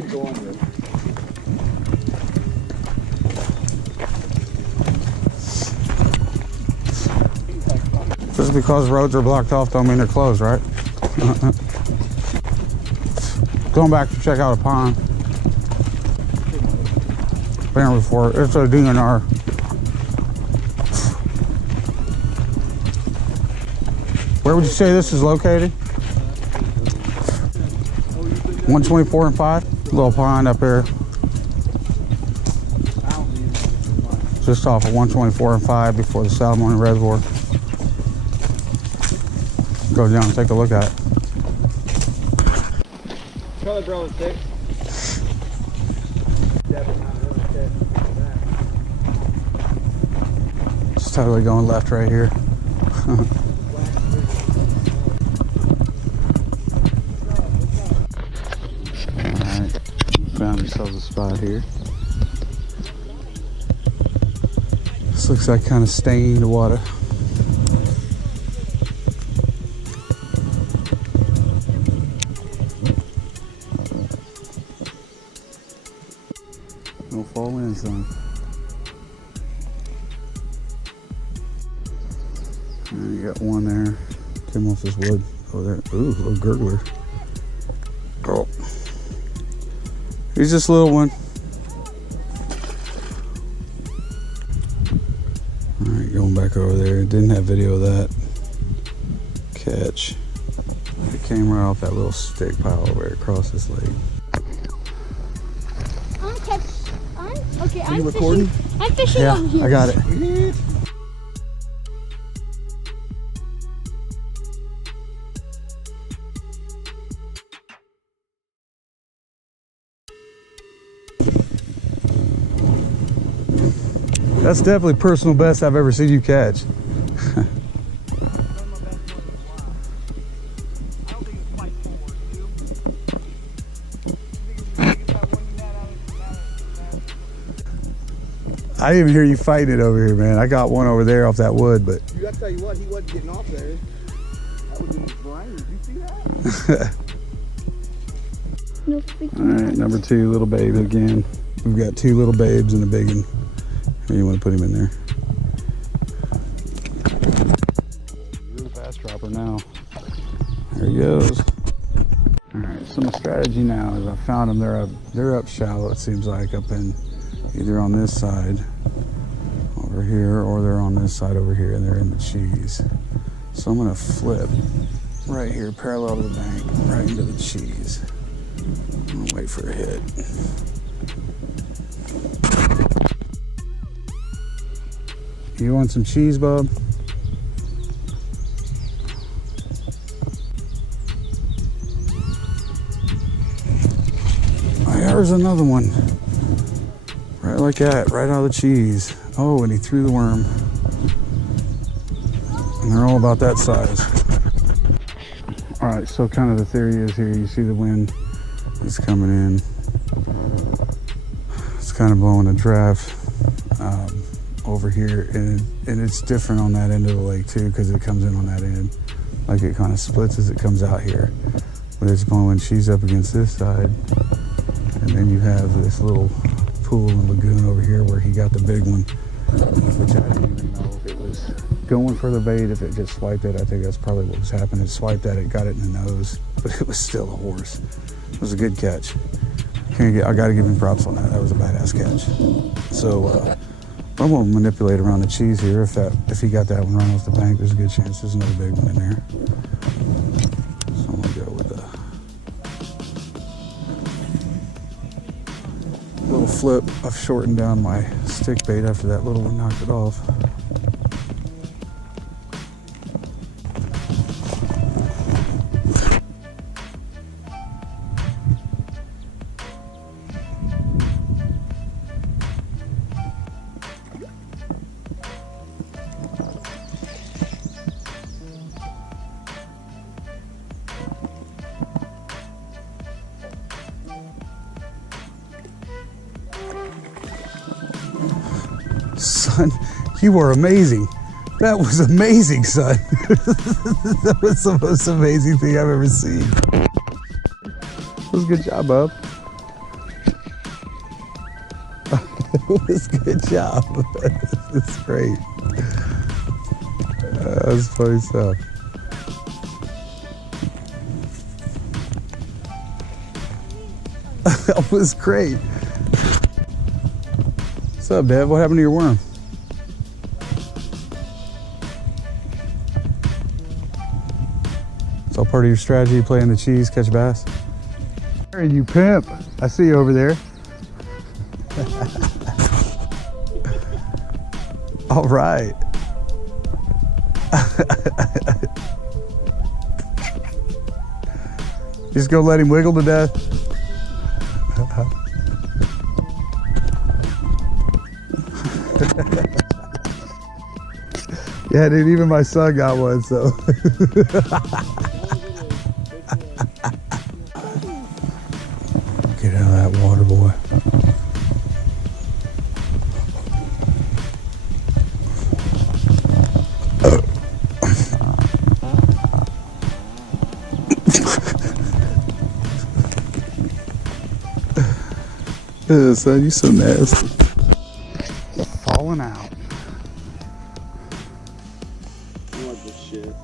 did go under it. Just because roads are blocked off don't mean they're closed, right? Going back to check out a pond. Been here before. It's a DNR. Where would you say this is located? 124 and 5? Little pond up here. Just off of 124 and 5 before the Salamonie Reservoir. Go down and take a look at it. Probably growing thick. Definitely not really thick. It's totally going left right here. Alright, found ourselves a spot here. This looks like kind of stained water. Don't fall in, son. You got one there. Came off this wood over there. Ooh, little gurgler. Oh. He's just a little one. Alright, going back over there. Didn't have video of that catch. It came right off that little stick pile over there across this lake. Okay, Are you recording? I'm fishing over here. I got it. That's definitely personal best I've ever seen you catch. I didn't even hear you fighting it over here, man. I got one over there off that wood, but... I tell you what, he wasn't getting off there. That was in his brain. Did you see that? No, alright, number 2, little babe again. We've got 2 little babes and a big one. Here, you want to put him in there. Really fast dropper now. There he goes. Alright, so my strategy now is I found them. They're up shallow, it seems like, up in either on this side over here, or they're on this side over here, and they're in the cheese. So I'm gonna flip right here, parallel to the bank, right into the cheese. I'll wait for a hit. You want some cheese, bub? Oh, there's another one. Right like that, right out of the cheese. Oh, and he threw the worm. And they're all about that size. All right, so kind of the theory is here, you see the wind is coming in. It's kind of blowing a draft over here, and it's different on that end of the lake too, because it comes in on that end. Like it kind of splits as it comes out here. But it's blowing cheese up against this side. And then you have this little pool and lagoon over here where he got the big one, which I didn't even know if it was going for the bait, if it just swiped it. I think that's probably what was happening. It swiped at it, got it in the nose, but it was still a horse. It was a good catch. I got to give him props on that. That was a badass catch. So I'm gonna manipulate around the cheese here. If he got that one run off the bank, there's a good chance there's another big one in there. So I'm gonna go with a little flip. I've shortened down my stick bait after that little one knocked it off. Son, you are amazing. That was amazing, son. That was the most amazing thing I've ever seen. That was a good job, bub. was good job. It's great. That was funny stuff. That was great. What's up, Bev? What happened to your worm? It's all part of your strategy, playing the cheese, catch bass. Hey, you pimp. I see you over there. All right. Just go let him wiggle to death. Yeah, dude, even my son got one, so. Get out of that water, boy. Son, you so nasty. Falling out. I like this shit.